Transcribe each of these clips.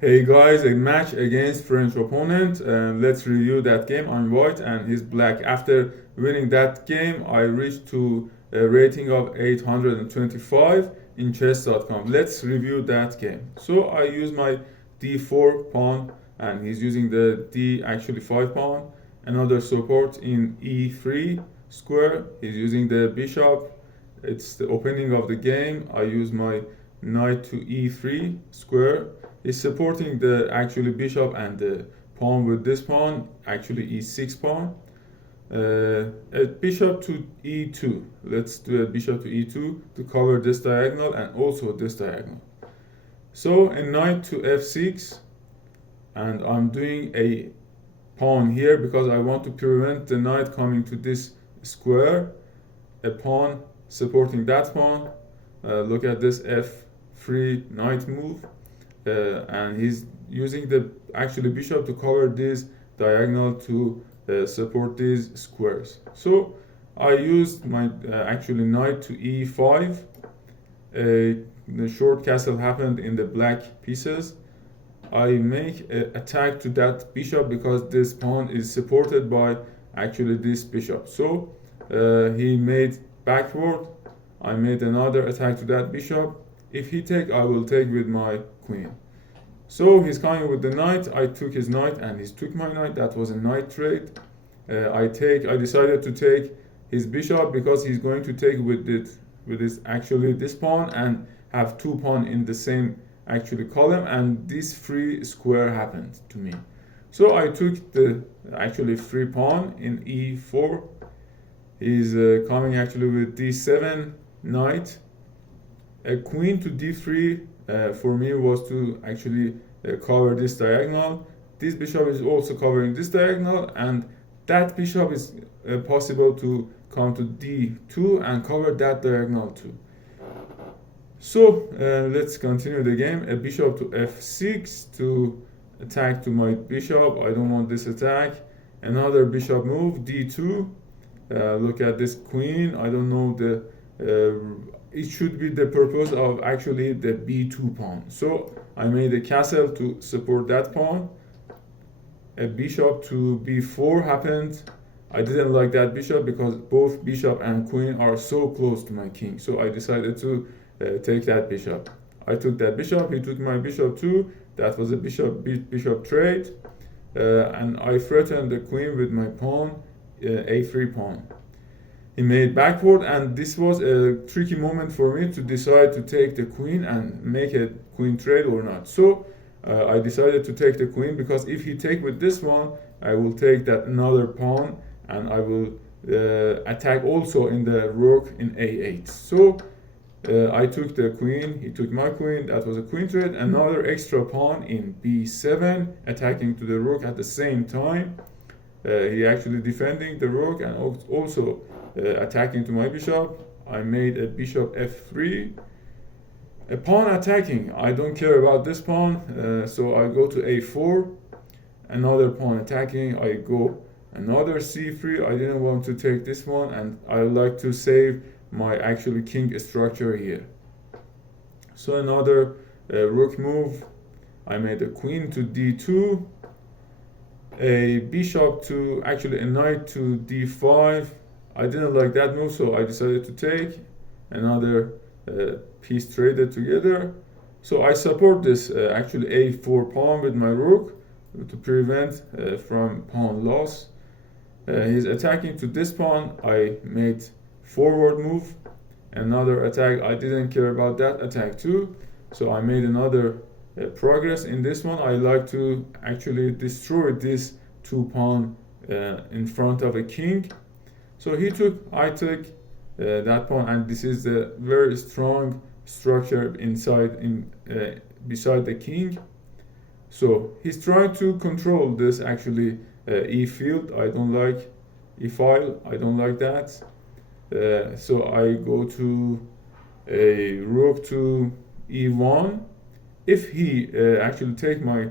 Hey guys, a match against French opponent. Let's review that game. I'm white and he's black. After winning that game, I reached to a rating of 825 in chess.com. Let's review that game. So I use my d4 pawn and he's using the d actually 5 pawn. Another support in e3 square. He's using the bishop. It's the opening of the game. I use my knight to e3 square is supporting the actually bishop and the pawn with this pawn, actually e6 pawn. A bishop to e2. Let's do a bishop to e2 to cover this diagonal and also this diagonal. So a knight to f6, and I'm doing a pawn here because I want to prevent the knight coming to this square. A pawn supporting that pawn. Look at this f3 knight move. And he's using the actually bishop to cover this diagonal to support these squares. So I used my actually knight to e5. The short castle happened in the black pieces. I make an attack to that bishop because this pawn is supported by actually this bishop. So he made backward. I made another attack to that bishop. If he take, I will take with my queen. So he's coming with the knight. I took his knight and he took my knight. That was a knight trade. I decided to take his bishop because he's going to take with this pawn and have two pawn in the same actually column, and this free square happened to me. So I took the actually free pawn in e4. He's coming actually with d7 knight. A queen to d3 for me was to actually cover this diagonal. This bishop is also covering this diagonal, and that bishop is possible to come to d2 and cover that diagonal too. So let's continue the game. A bishop to f6 to attack to my bishop. I don't want this attack. Another bishop move, d2. Look at this queen. I don't know it should be the purpose of actually the b2 pawn. So I made a castle to support that pawn. A bishop to b4 happened. I didn't like that bishop because both bishop and queen are so close to my king. So I decided to take that bishop. I took that bishop, he took my bishop too. That was a bishop trade. And I threatened the queen with my pawn, a3 pawn. He made backward, and this was a tricky moment for me to decide to take the queen and make a queen trade or not. So I decided to take the queen because if he take with this one, I will take that another pawn and I will attack also in the rook in a8. So I took the queen, he took my queen, that was a queen trade. Another extra pawn in b7, attacking to the rook at the same time. He actually defending the rook and also attacking to my bishop. I made a bishop f3. A pawn attacking. I don't care about this pawn, so I go to a4. Another pawn attacking. I go another c3. I didn't want to take this one, and I like to save my actually king structure here. So another rook move. I made a queen to d2. A bishop to actually a knight to d5. I didn't like that move, so I decided to take another piece traded together. So I support this actually a4 pawn with my rook to prevent from pawn loss. He's attacking to this pawn. I made forward move. Another attack. I didn't care about that attack too, so I made another progress in this one. I like to actually destroy this two pawn in front of a king. So I took that pawn, and this is the very strong structure beside the king. So he's trying to control this actually e field. I don't like e file. I don't like that. So I go to a rook to e1. If he actually take my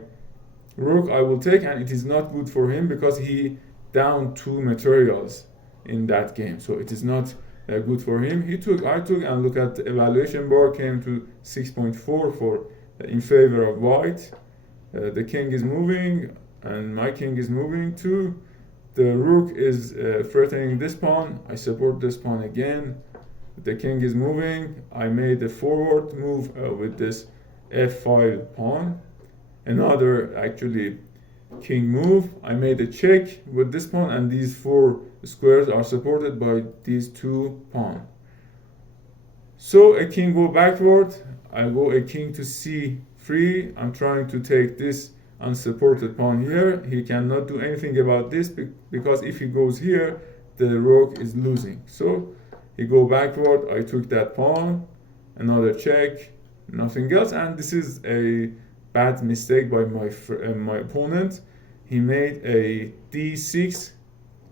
rook, I will take, and it is not good for him because he down two materials in that game, so it is not good for him. I took, and look at the evaluation bar came to 6.4 for in favor of white. the king is moving and my king is moving too. The rook is threatening this pawn. I support this pawn again. The king is moving. I made a forward move with this f5 pawn. Another actually king move. I made a check with this pawn, and these four squares are supported by these two pawns. So a king go backward. I go a king to c3. I'm trying to take this unsupported pawn here. He cannot do anything about this because if he goes here, the rook is losing. So he go backward. I took that pawn. Another check. Nothing else. And this is a bad mistake by my opponent. He made a d6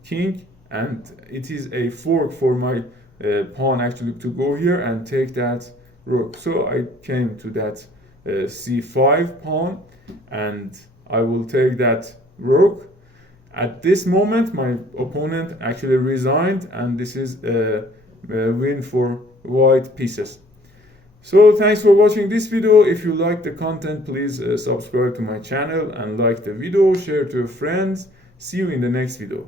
king, and it is a fork for my pawn actually to go here and take that rook. So I came to that c5 pawn, and I will take that rook. At this moment, my opponent actually resigned, and this is a win for white pieces. So thanks for watching this video. If you like the content, please subscribe to my channel and like the video, share to your friends. See you in the next video.